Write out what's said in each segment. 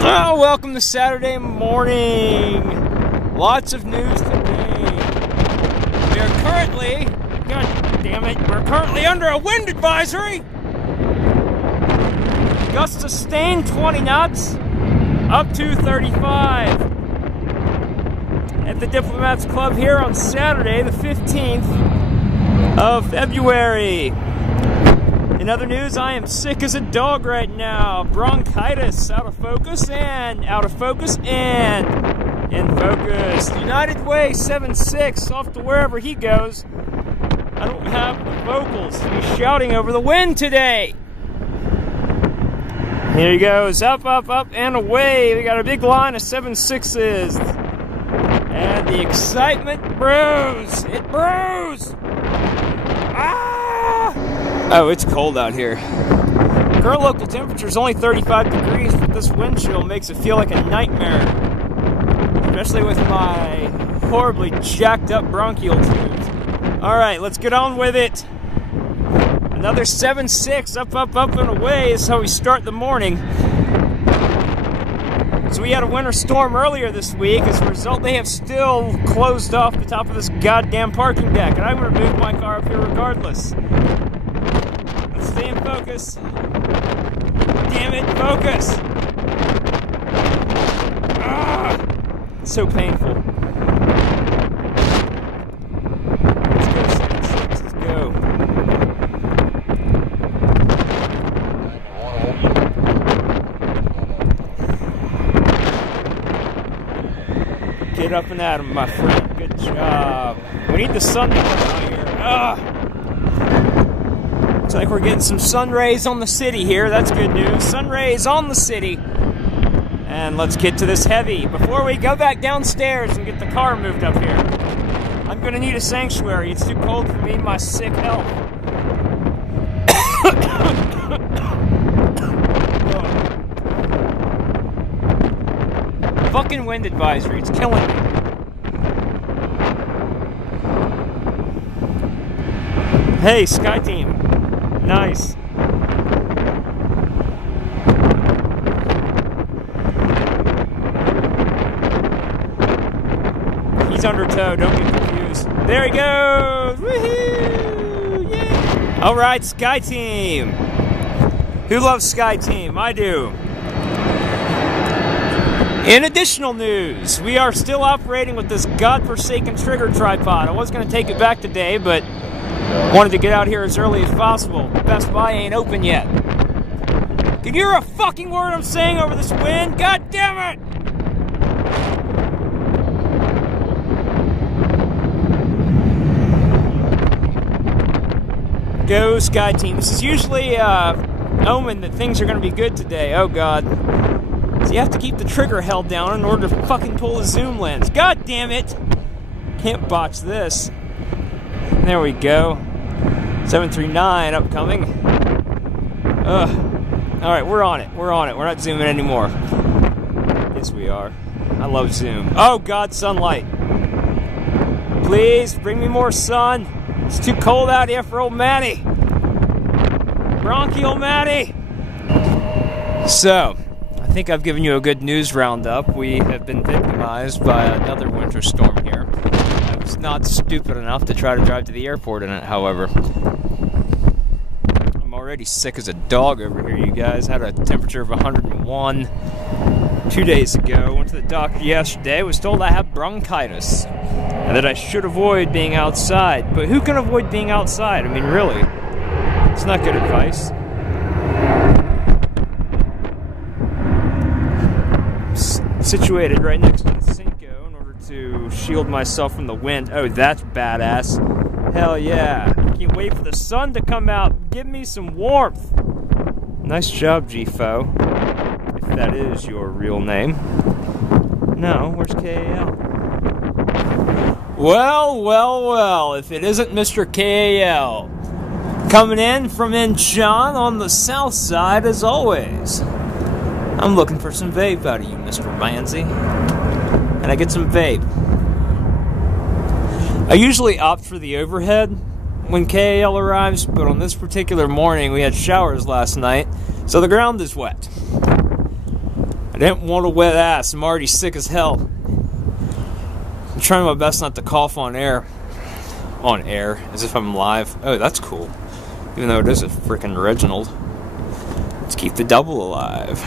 Oh, welcome to Saturday morning. Lots of news today. We are currently, god damn it, we're currently under a wind advisory. Gusts sustained 20 knots, up to 35. At the Diplomats Club here on Saturday, the 15th of February. In other news, I am sick as a dog right now. Bronchitis, out of focus and out of focus and in focus. United Way 7-6, off to wherever he goes. I don't have the vocals. He's shouting over the wind today. Here he goes, up, up, up, and away. We got a big line of 7-6s. And the excitement brews. It brews. Ah! Oh, it's cold out here. Current local temperature is only 35 degrees, but this wind chill makes it feel like a nightmare. Especially with my horribly jacked up bronchial tubes. Alright, let's get on with it. Another 7-6, up, up, up, and away is how we start the morning. So we had a winter storm earlier this week. As a result, they have still closed off the top of this goddamn parking deck, and I'm going to move my car up here regardless. Let's stay in focus. Damn it, focus! Ah! It's so painful. Let's go, 7-6, let's go. Get up and at him, my friend. Good job. We need the sun to come out here. Ah! Looks like we're getting some sun rays on the city here. That's good news. Sun rays on the city. And let's get to this heavy before we go back downstairs and get the car moved up here. I'm going to need a sanctuary. It's too cold for me and my sick health. Fucking wind advisory. It's killing me. Hey, Sky Team. Nice. He's under tow, don't get confused. There he goes! Woohoo! Yeah! Alright, Sky Team. Who loves Sky Team? I do. In additional news, we are still operating with this godforsaken trigger tripod. I was going to take it back today, but wanted to get out here as early as possible. Best Buy ain't open yet. Can you hear a fucking word I'm saying over this wind? God damn it! Go Sky Team. This is usually omen that things are going to be good today. Oh god. So you have to keep the trigger held down in order to fucking pull a zoom lens. God damn it! Can't botch this. There we go. 739 upcoming. Ugh. Alright, we're on it. We're on it. We're not zooming anymore. Yes, we are. I love zoom. Oh, God, sunlight. Please, bring me more sun. It's too cold out here for old Matty. Bronchial Matty. So, I think I've given you a good news roundup. We have been victimized by another winter storm here. I was not stupid enough to try to drive to the airport in it, however. I'm already sick as a dog over here, you guys. Had a temperature of 101 2 days ago. Went to the doctor yesterday. Was told I have bronchitis and that I should avoid being outside. But who can avoid being outside? I mean, really. It's not good advice. Situated right next to the Cinco in order to shield myself from the wind. Oh, that's badass. Hell yeah. Can't wait for the sun to come out. Give me some warmth. Nice job, GFO. If that is your real name. No, where's KAL? Well, well, well. If it isn't Mr. KAL. Coming in from Incheon on the south side as always. I'm looking for some vape out of you, Mr. Manzi. And I get some vape. I usually opt for the overhead when KAL arrives, but on this particular morning we had showers last night, so the ground is wet. I didn't want a wet ass. I'm already sick as hell. I'm trying my best not to cough on air. On air, as if I'm live. Oh, that's cool. Even though it is a freaking Reginald. Let's keep the double alive.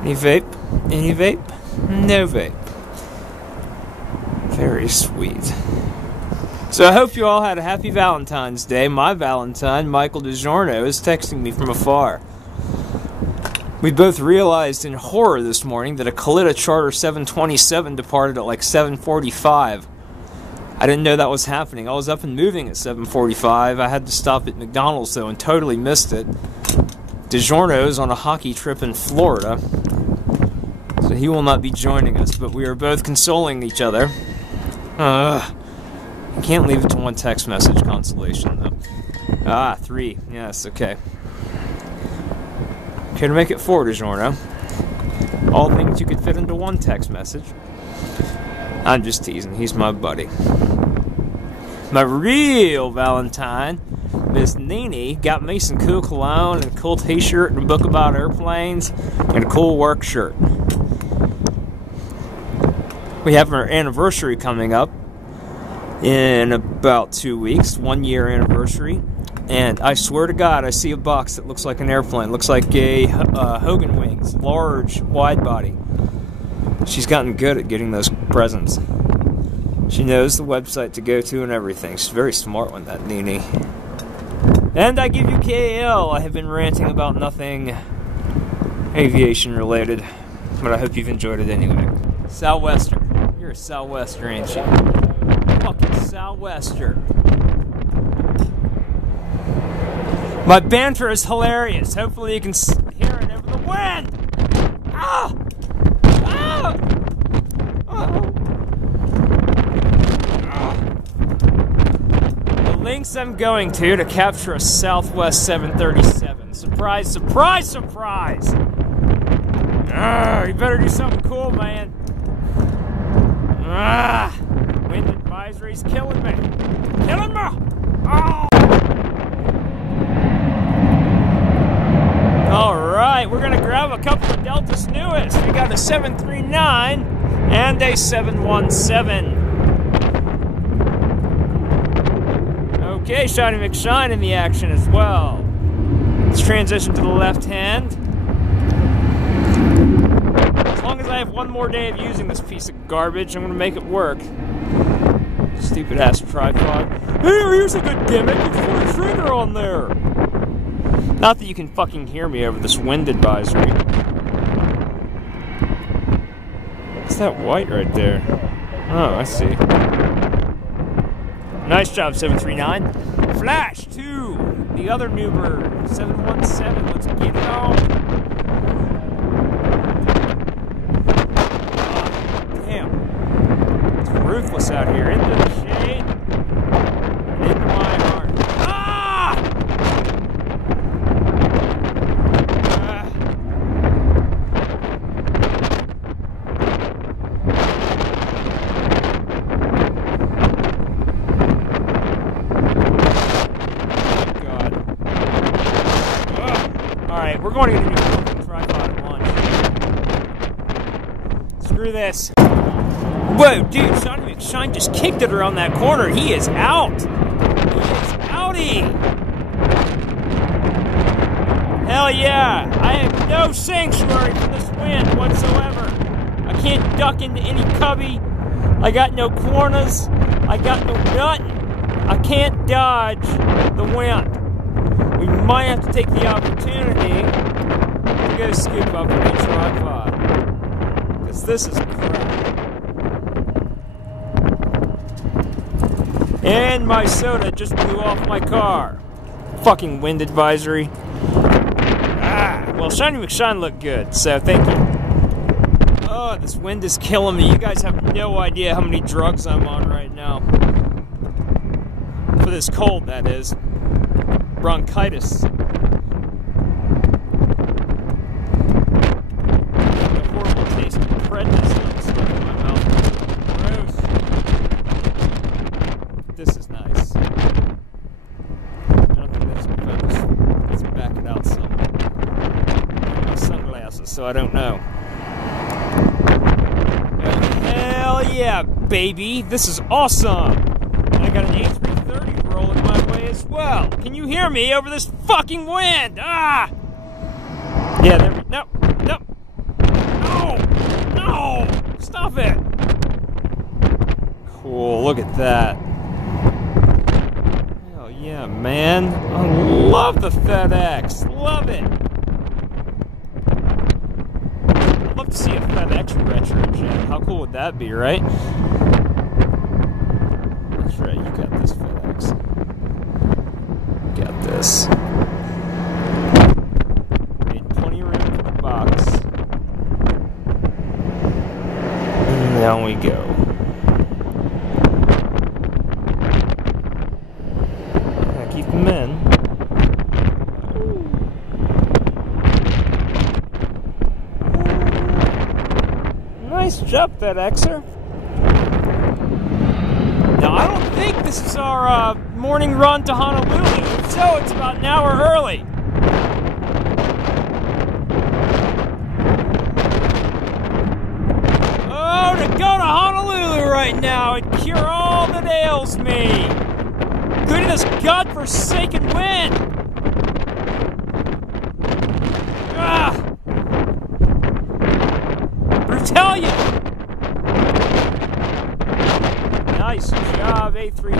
Any vape? Any vape? No vape. Very sweet. So I hope you all had a happy Valentine's Day. My Valentine, Michael DiGiorno, is texting me from afar. We both realized in horror this morning that a Kalita Charter 727 departed at like 7:45. I didn't know that was happening. I was up and moving at 7:45. I had to stop at McDonald's though and totally missed it. DiGiorno's on a hockey trip in Florida, so he will not be joining us, but we are both consoling each other. I can't leave it to one text message consolation though. 3. Yes, okay. Okay, to make it 4, DiGiorno. All things you could fit into one text message. I'm just teasing. He's my buddy. My real Valentine, Miss Nene, got me some cool cologne and a cool t-shirt and a book about airplanes and a cool work shirt. We have our anniversary coming up in about 2 weeks, 1 year anniversary. And I swear to God, I see a box that looks like an airplane. Looks like a Hogan Wings, large, wide body. She's gotten good at getting those presents. She knows the website to go to and everything. She's a very smart one, that Nene. And I give you KAL. I have been ranting about nothing aviation related, but I hope you've enjoyed it anyway. Southwester. You're a Southwester, ain't you? Fucking Southwester. My banter is hilarious. Hopefully you can hear it over the wind. Ah! Ah! Oh. Ah. The links I'm going to capture a Southwest 737. Surprise, surprise, surprise! You better do something cool, man. Wind advisory's killing me. Killing me! Oh! Alright, we're gonna grab a couple of Delta's newest. We got a 739 and a 717. Okay, Shiny McShine in the action as well. Let's transition to the left hand. As long as I have one more day of using this piece of garbage, I'm gonna make it work. Stupid ass tripod. Hey, here's a good gimmick. You can put a trigger on there. Not that you can fucking hear me over this wind advisory. What's that white right there? Oh, I see. Nice job, 739. Flash to the other new bird, 717. Let's get it on. Oh, damn. It's ruthless out here. Into the shade. Into my heart. We're going to get a new fucking tripod at launch. Screw this. Whoa, dude, Shiny McShine just kicked it around that corner. He is out. He is outie. Hell yeah. I have no sanctuary from this wind whatsoever. I can't duck into any cubby. I got no corners. I got no nothing. I can't dodge the wind. We might have to take the opportunity to go scoop up a new tripod. Because this is crap. And my soda just blew off my car. Fucking wind advisory. Well, Shiny McShine looked good, so thank you. Oh, this wind is killing me. You guys have no idea how many drugs I'm on right now. For this cold, that is. Bronchitis. The horrible taste of prednisone stuck in my mouth. Gross. This is nice. I don't think that's going to focus. Let's back it out. so I don't know. Hell yeah, baby! This is awesome! And I got an A330 rolling my way as well. Can you hear me over this fucking wind? Ah! Yeah, there we go. No! No! No! Stop it! Cool, look at that. Hell yeah, man. I love the FedEx. Love it. I'd love to see a FedEx retrojet. How cool would that be, right? That's right, you got this, FedEx. You got this. Made plenty of room for the box. And down we go. Keep them in. Nice job, FedExer. Now, I don't think this is our morning run to Honolulu, so it's about an hour early. Oh, to go to Honolulu right now and cure all that ails me, including this godforsaken wind. Ah! Brutallion! Nice job, A3.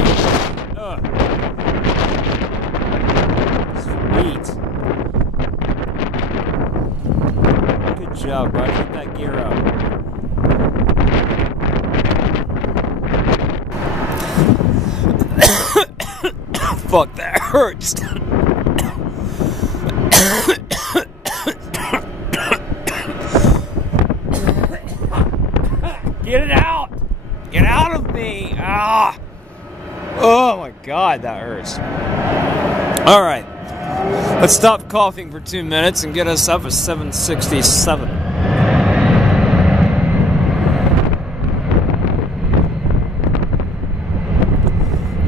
Sweet. Good job, bud. Get that gear up. Fuck, that hurts. Get it out! Get out of me! Ah! Oh my god, that hurts. Alright. Let's stop coughing for 2 minutes and get us up at 767.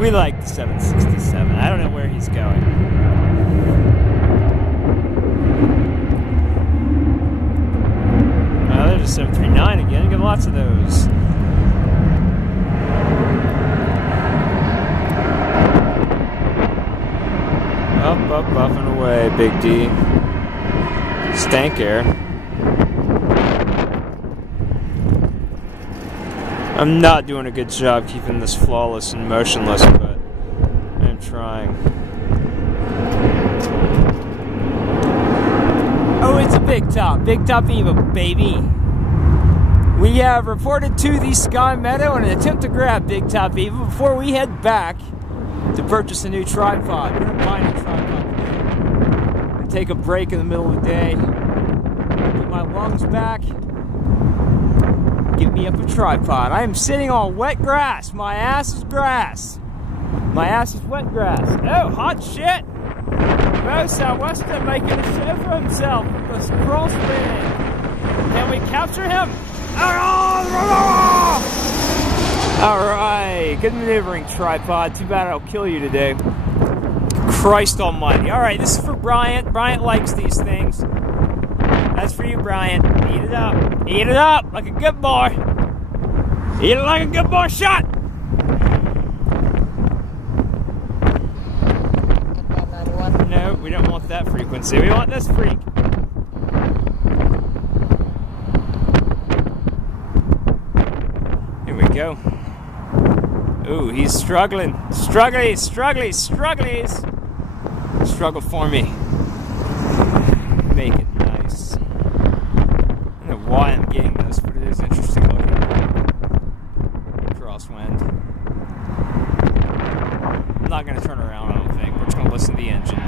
We like the 767. I don't know where he's going. Oh, there's a 739 again. You get lots of those. Up, and away, Big D. Stank air. I'm not doing a good job keeping this flawless and motionless, but I'm trying. Oh, it's a Big Top Eva, baby. We have reported to the Sky Meadow in an attempt to grab Big Top Eva before we head back to purchase a new tripod. We're going to buy a new tripod today. I'm going to take a break in the middle of the day, get my lungs back, get me up a tripod. I am sitting on wet grass. My ass is grass. My ass is wet grass. Oh, hot shit! Oh, Southwestern making a show for himself with this crosswind. Can we capture him? Alright, good maneuvering, tripod. Too bad I'll kill you today. Christ almighty. Alright, this is for Bryant. Bryant likes these things. That's for you, Bryant. Eat it up. Eat it up like a good boy. Eat it like a good boy. Shot! No, we don't want that frequency. We want this freak. Here we go. Ooh, he's struggling. Strugglies. Struggle for me. Make it nice. I don't know why I'm getting this, but it is interesting looking. Crosswind. I'm not going to turn around, I don't think. We're just going to listen to the engine.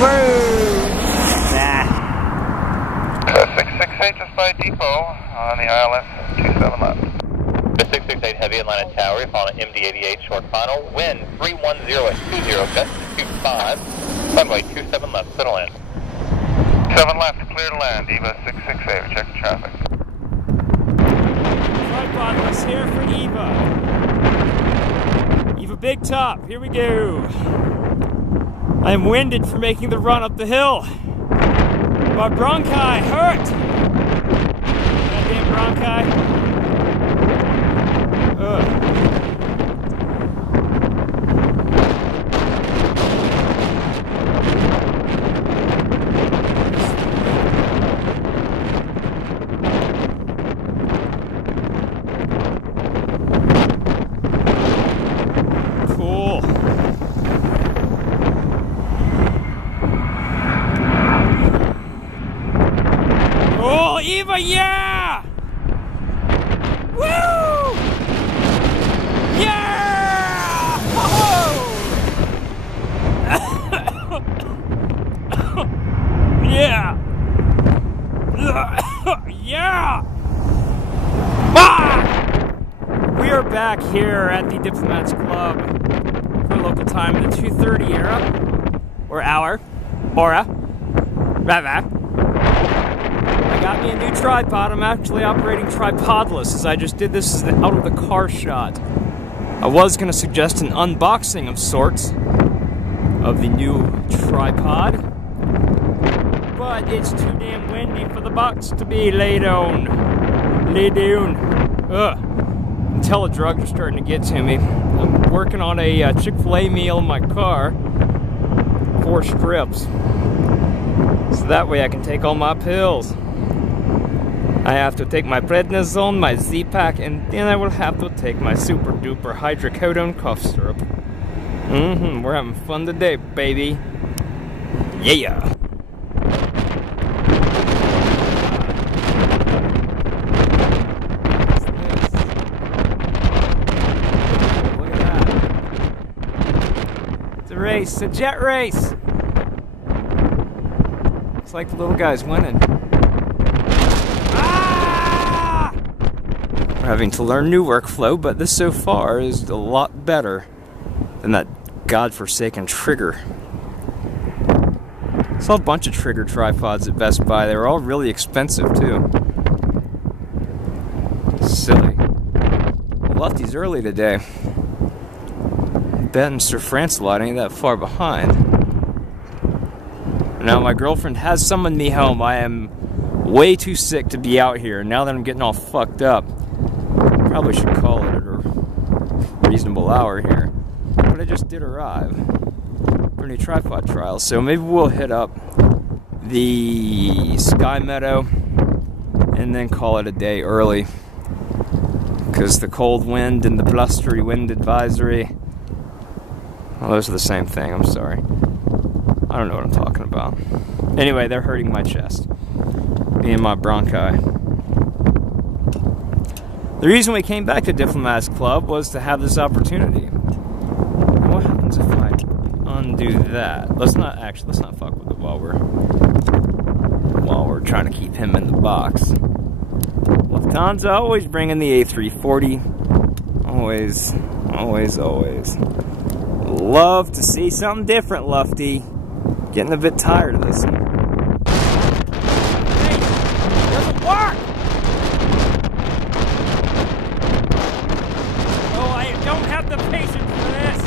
Woo! Nah. 668 just by depot on the ILS 27 left. The 668 heavy Atlanta Tower, on an MD-88 short final. Wind 310 at 20, gusts 25. Runway 27 left, settle in. 7 left, clear to land. Eva 668, check the traffic. Tripod, let's hear for Eva. Eva Big Top, here we go. I'm winded from making the run up the hill. My bronchi hurt. Goddamn bronchi. Ugh. Eva, yeah! Woo! Yeah! Oh! Yeah! Yeah! Ah! We are back here at the Diplomats Club for local time in the 2:30 era, or hour, aura, rather. Got me a new tripod. I'm actually operating tripodless, as I just did this as the out of the car shot. I was going to suggest an unboxing of sorts of the new tripod, but it's too damn windy for the box to be laid on. Lay down. Ugh. Until the drugs are starting to get to me. I'm working on a Chick-fil-A meal in my car. 4 strips. So that way I can take all my pills. I have to take my prednisone, my Z-Pack, and then I will have to take my super duper hydrocodone cough syrup. We're having fun today, baby. Yeah. Look at that. It's a race, a jet race. It's like the little guy's winning. Having to learn new workflow, but this so far is a lot better than that godforsaken trigger. I saw a bunch of trigger tripods at Best Buy. They were all really expensive too. Silly. Lefty's early today. Ben and Sir Francelot ain't that far behind. Now my girlfriend has summoned me home. I am way too sick to be out here. Now that I'm getting all fucked up, probably should call it at a reasonable hour here. But I just did arrive for a new tripod trial, so maybe we'll hit up the Sky Meadow and then call it a day early. Because the cold wind and the blustery wind advisory, well, those are the same thing, I'm sorry. I don't know what I'm talking about. Anyway, they're hurting my chest. Me and my bronchi. The reason we came back to Diplomats Club was to have this opportunity. And what happens if I undo that? Let's not fuck with it while we're trying to keep him in the box. Lufthansa always bringing the A340. Always, always, always. Love to see something different, Lufty. Getting a bit tired of this. Hey, it doesn't work! Oh, I don't have the patience for this.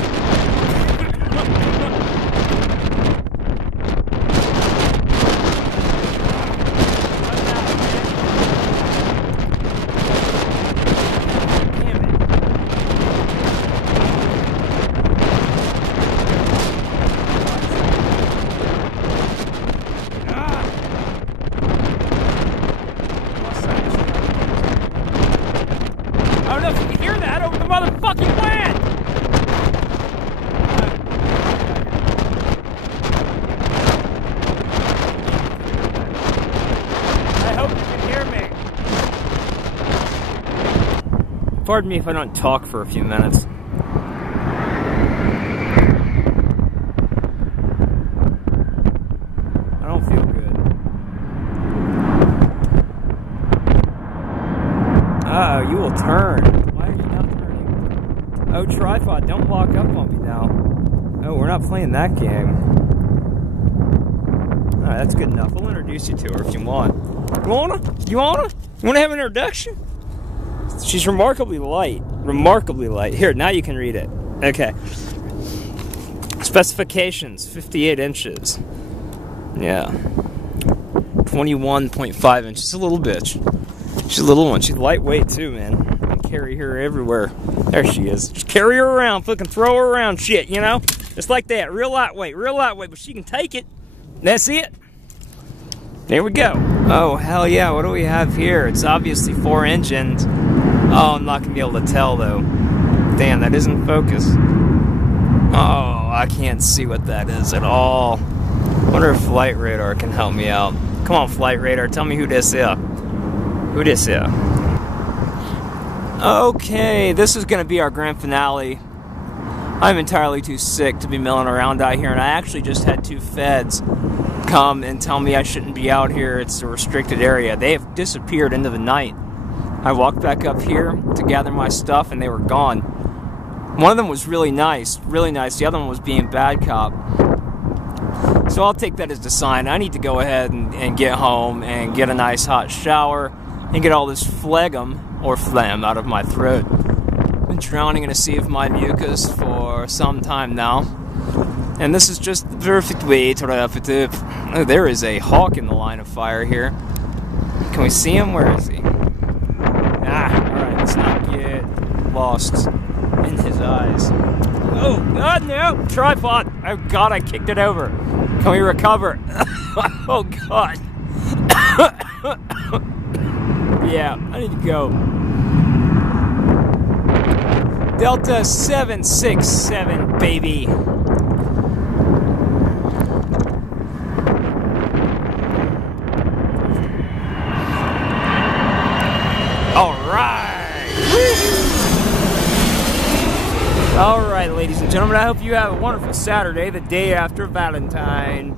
Pardon me if I don't talk for a few minutes. I don't feel good. Oh, you will turn. Why are you not turning? Oh, tripod, don't lock up on me now. Oh, we're not playing that game. Alright, that's good enough. I'll introduce you to her if you want. You wanna have an introduction? She's remarkably light. Remarkably light. Here, now you can read it. Okay. Specifications, 58 inches. Yeah. 21.5 inches. She's a little bitch. She's a little one. She's lightweight too, man. I can carry her everywhere. There she is. Just carry her around. Fucking throw her around shit, you know? Just like that. Real lightweight, but she can take it. That's it. There we go. Oh, hell yeah. What do we have here? It's obviously 4 engines. Oh, I'm not going to be able to tell, though. Damn, that isn't focus. Oh, I can't see what that is at all. I wonder if flight radar can help me out. Come on, flight radar. Tell me who this is. Who this is? Okay, this is going to be our grand finale. I'm entirely too sick to be milling around out here, and I actually just had 2 feds come and tell me I shouldn't be out here. It's a restricted area. They have disappeared into the night. I walked back up here to gather my stuff, and they were gone. One of them was really nice, really nice. The other one was being bad cop. So I'll take that as a sign. I need to go ahead and get home and get a nice hot shower and get all this phlegm or phlegm out of my throat. I've been drowning in a sea of my mucus for some time now. And this is just the perfect way to wrap it up. Oh, there is a hawk in the line of fire here. Can we see him? Where is he? Alright, let's not get lost in his eyes. Oh, God, no! Tripod! Oh, God, I kicked it over. Can we recover? Oh, God. Yeah, I need to go. Delta 767, baby. Alright, ladies and gentlemen, I hope you have a wonderful Saturday, the day after Valentine.